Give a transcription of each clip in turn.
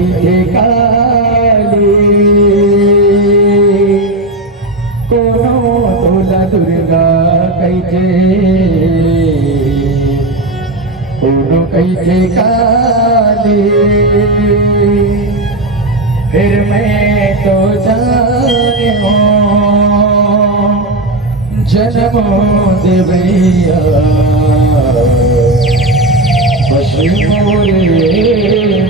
Cathay काली कोनो तोला Durga Cathay कोनो कैथे काली फिर मैं तो जाने हो जन्मों दे भैया बस मोरे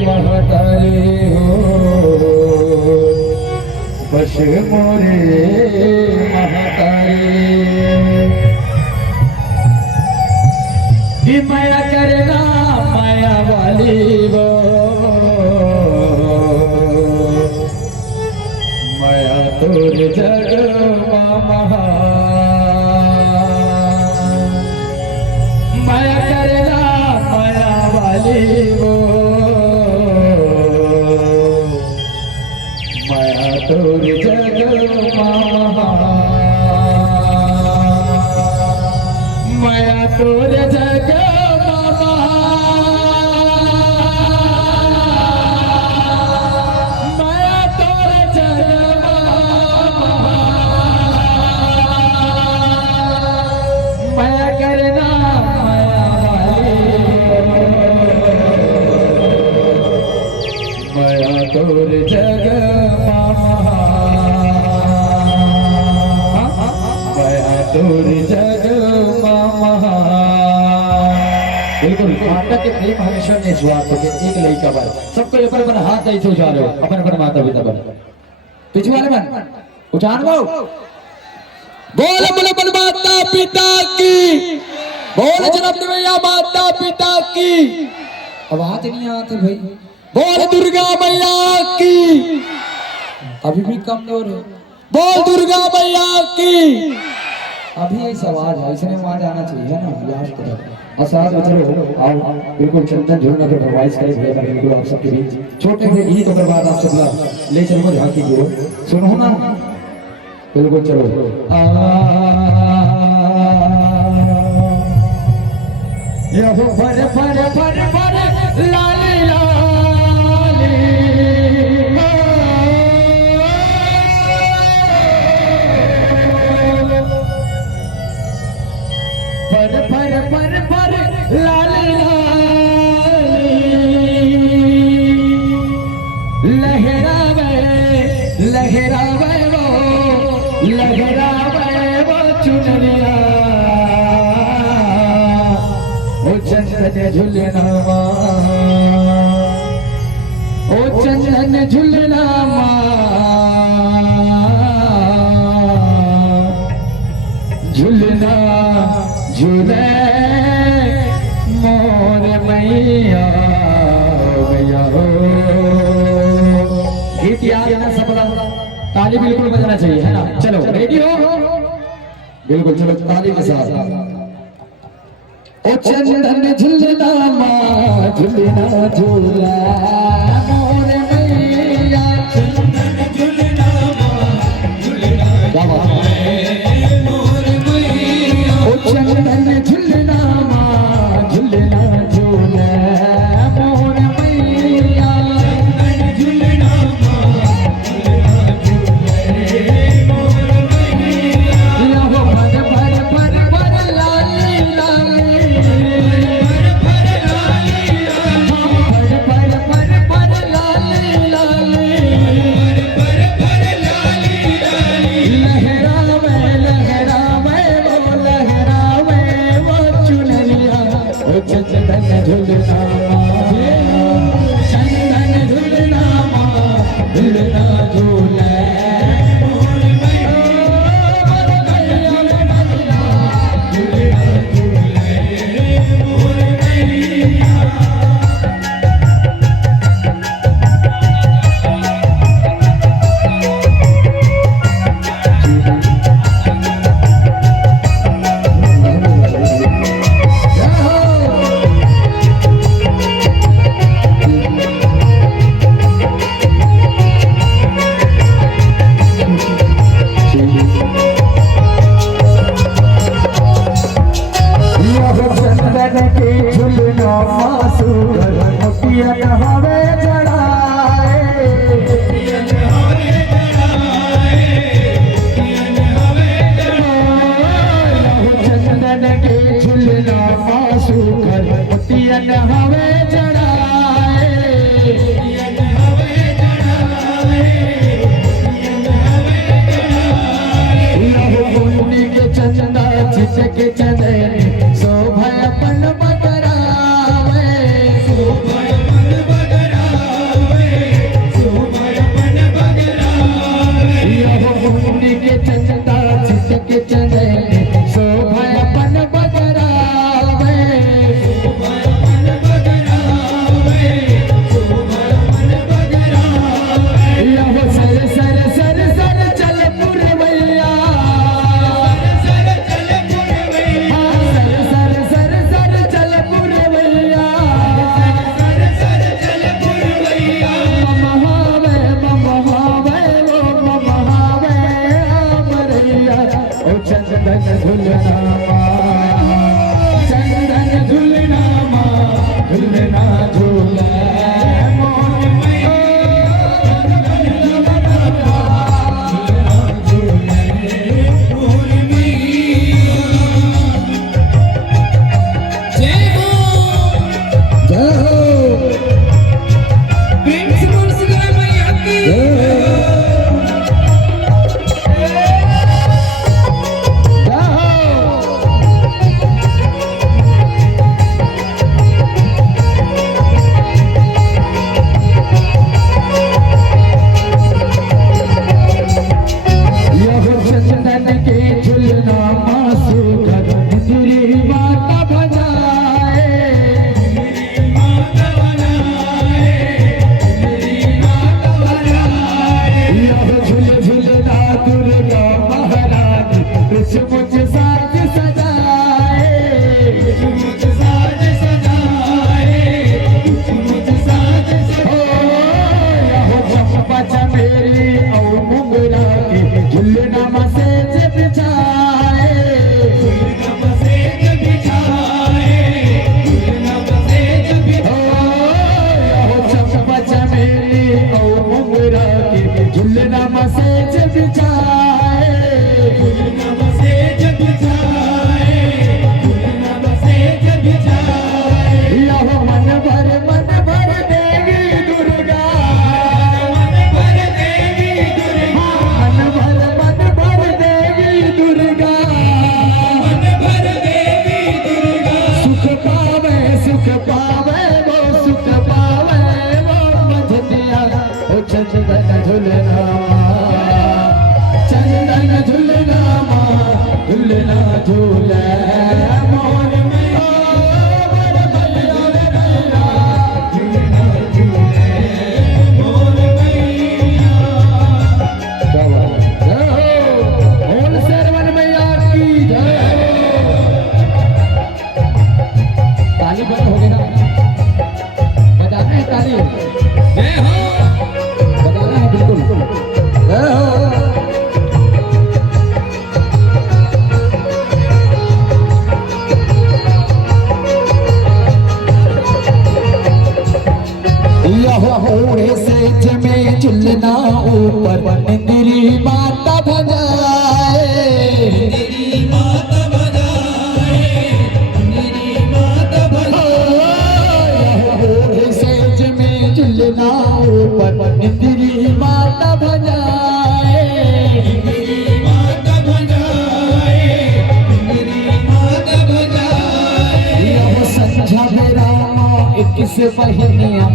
महतारे हो बस मोरे महतारे कि माया करना माया वाली वो माया तोर जग महा माया करना माया वाली वो माया तोर जग महा माया तोर जग महा माया तोर जग महा माया करना माया वाली माया तोर जग महा माया तोर जग महा बिल्कुल माता के प्रेम हमेशा निस्वार्थ होते एक लड़का बार सबको ऊपर पर हाथ ऐसे उठा लो अपन माता पिता पर पिछू वाले मन उठान वो बोल बोल बोल माता पिता की बोल जन्म भैया माता पिता की आवाज नहीं आती भाई बोल दुर्गा मैया की अभी भी कमजोर है बोल दुर्गा मैया की अभी ऐसा आवाज है इसमें आवाज आना चाहिए ना लास्ट तक और साथ में चलो आओ बिल्कुल चंदन झूलना तो फरमाइश करें भैया बिल्कुल आप सबके बीच छोटे से गीत और बाद आप सब ले चलो झांकी की ओर सुनो ना बिल्कुल चलो ये फर फर फर फर लाली लाली फर फर फर फर लाली लाली लहरावे लहरावे वो लहरावे वो चुनरिया ओ चंदन झुलना ओ चंदन झुलना झुलना झूले मोर मैया मैया हो गीत याद है ना सबका ताली बिल्कुल बजना चाहिए है ना चलो रेडी हो बिल्कुल चलो ताली के साथ ओ चंदन झुलना झुलना झूला मोर मैया चंदन झुलना झुलना चंदन झुलना झुलना झूला मोर मैया चंदन झुलना झुलना चंदा चिचक चंदन शोभा अपन बगरावे शोभा अपन बगरावे शोभा अपन बगरावे यहो मुनि के चंदा चिचक चंदन शोभा अपन बगरावे शोभा अपन बगरावे शोभा अपन बगरावे यहो सर सर सर सर चल पुरवैया सर सर चल पुरवैया सर सर सर चल पुरवैया सर सर चल पुरवैया ममहावे ममहावे वो ममहावे अमरैया ओ चंदन झुलना चंदन झुलना झुलना झूले झुलना ऊपर निंदरी माता भजाए निंदरी माता भजाए निंदरी माता भजाए सेज में झुलना ऊपर निंदरी माता भजाए निंदरी माता भजाए निंदरी माता भजाए यह संझा बेरा 21 बहनियां